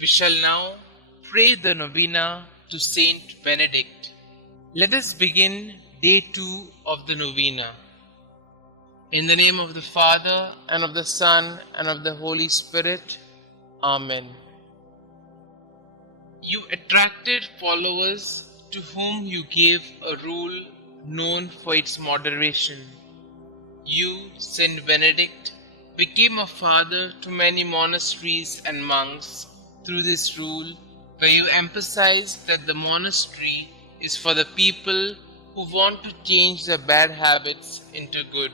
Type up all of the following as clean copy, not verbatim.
We shall now pray the Novena to Saint Benedict. Let us begin day 2 of the Novena. In the name of the Father, and of the Son, and of the Holy Spirit. Amen. You attracted followers to whom you gave a rule known for its moderation. You, Saint Benedict, became a father to many monasteries and monks through this rule, where you emphasized that the monastery is for the people who want to change their bad habits into good.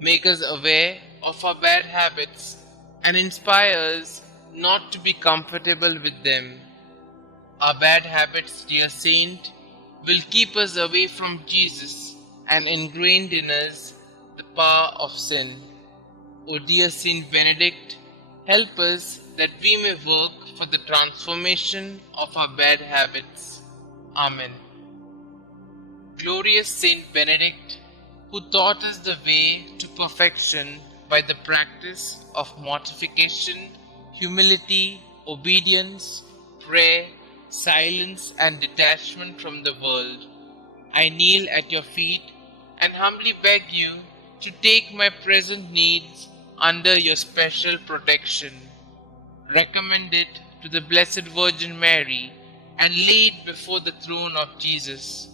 Make us aware of our bad habits and inspire us not to be comfortable with them. Our bad habits, dear Saint, will keep us away from Jesus and ingrained in us the power of sin. O dear Saint Benedict, help us that we may work for the transformation of our bad habits. Amen. Glorious Saint Benedict, who taught us the way to perfection by the practice of mortification, humility, obedience, prayer, silence, and detachment from the world, I kneel at your feet and humbly beg you to take my present needs under your special protection. Recommend it to the Blessed Virgin Mary and lay it before the throne of Jesus.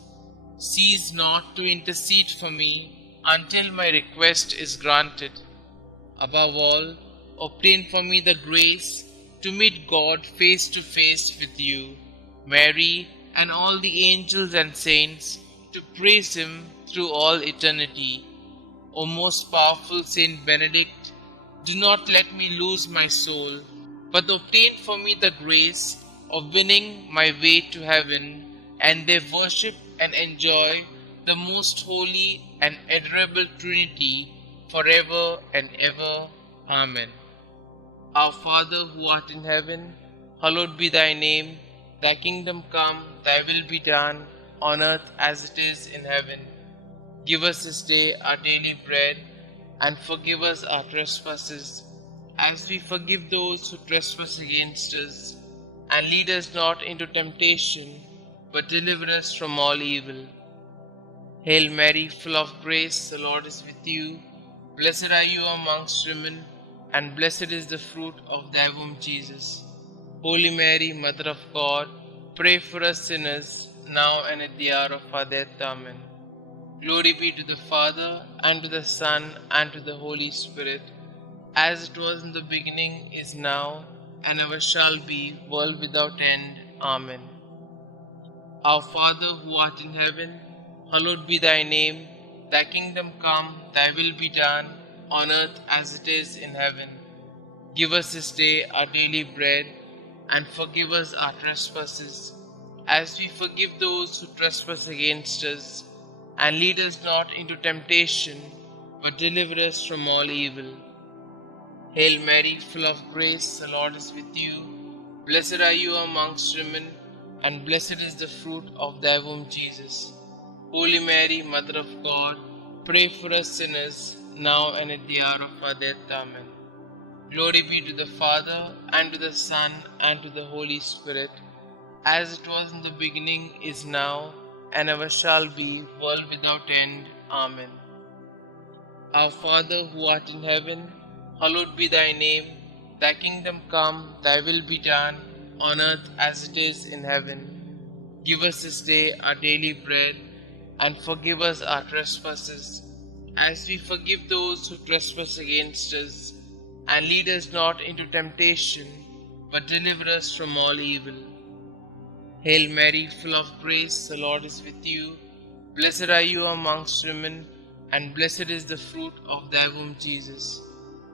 Cease not to intercede for me until my request is granted. Above all, obtain for me the grace to meet God face to face with you, Mary, and all the angels and saints, to praise Him through all eternity. O most powerful Saint Benedict, do not let me lose my soul, but obtain for me the grace of winning my way to heaven, and there worship and enjoy the most holy and adorable Trinity forever and ever. Amen. Our Father who art in heaven, hallowed be thy name. Thy kingdom come, thy will be done, on earth as it is in heaven. Give us this day our daily bread, and forgive us our trespasses, as we forgive those who trespass against us. And lead us not into temptation, but deliver us from all evil. Hail Mary, full of grace, the Lord is with you. Blessed are you amongst women, and blessed is the fruit of thy womb, Jesus. Holy Mary, Mother of God, pray for us sinners, now and at the hour of our death. Amen. Glory be to the Father, and to the Son, and to the Holy Spirit, as it was in the beginning, is now, and ever shall be, world without end. Amen. Our Father who art in heaven, hallowed be thy name. Thy kingdom come, thy will be done, on earth as it is in heaven. Give us this day our daily bread, and forgive us our trespasses, as we forgive those who trespass against us. And lead us not into temptation, but deliver us from all evil. Hail Mary, full of grace, the Lord is with you. Blessed are you amongst women, and blessed is the fruit of thy womb, Jesus. Holy Mary, Mother of God, pray for us sinners, now and at the hour of our death. Amen. Glory be to the Father, and to the Son, and to the Holy Spirit, as it was in the beginning, is now, and ever shall be, world without end. Amen. Our Father who art in heaven, hallowed be thy name. Thy kingdom come, thy will be done, on earth as it is in heaven. Give us this day our daily bread, and forgive us our trespasses, as we forgive those who trespass against us. And lead us not into temptation, but deliver us from all evil. Hail Mary, full of grace, the Lord is with you. Blessed are you amongst women, and blessed is the fruit of thy womb, Jesus.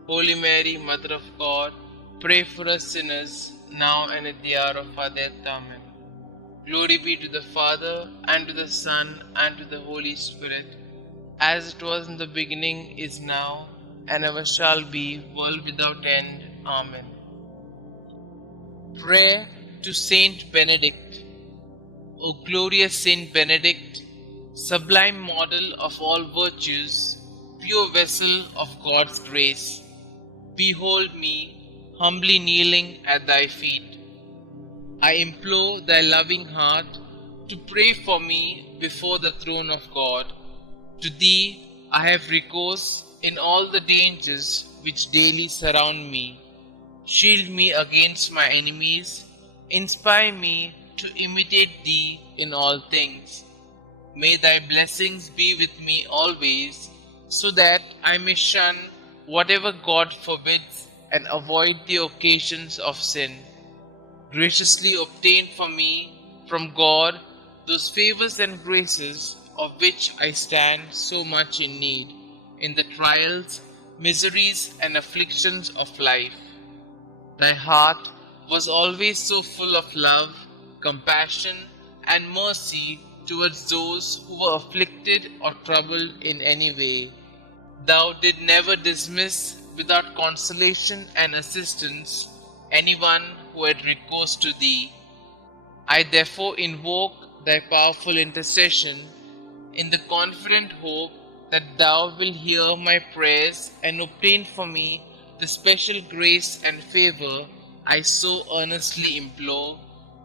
Holy Mary, Mother of God, pray for us sinners, now and at the hour of our death. Amen. Glory be to the Father, and to the Son, and to the Holy Spirit, as it was in the beginning, is now, and ever shall be, world without end. Amen. Prayer to Saint Benedict. O glorious Saint Benedict, sublime model of all virtues, pure vessel of God's grace, behold me, humbly kneeling at thy feet. I implore thy loving heart to pray for me before the throne of God. To thee I have recourse in all the dangers which daily surround me. Shield me against my enemies, inspire me to imitate thee in all things. May thy blessings be with me always, so that I may shun whatever God forbids and avoid the occasions of sin. Graciously obtain for me from God those favors and graces of which I stand so much in need in the trials, miseries, and afflictions of life. Thy heart was always so full of love, compassion, and mercy towards those who were afflicted or troubled in any way. Thou did never dismiss without consolation and assistance anyone who had recourse to thee. I therefore invoke thy powerful intercession in the confident hope that thou wilt hear my prayers and obtain for me the special grace and favor I so earnestly implore,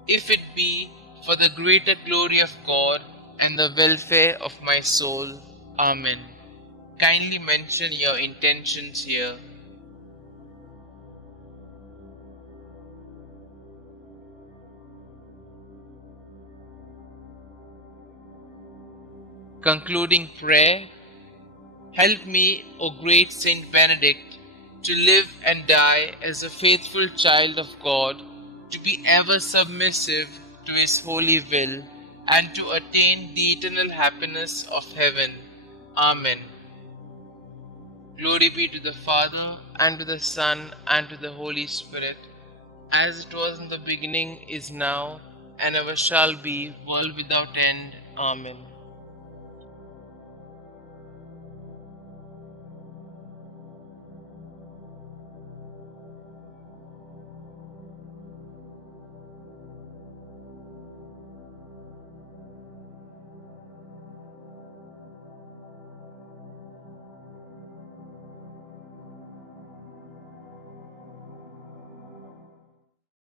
if it be for the greater glory of God and the welfare of my soul. Amen. Kindly mention your intentions here. Concluding prayer. Help me, O great Saint Benedict, to live and die as a faithful child of God, to be ever submissive to His holy will, and to attain the eternal happiness of heaven. Amen. Glory be to the Father, and to the Son, and to the Holy Spirit, as it was in the beginning, is now, and ever shall be, world without end. Amen.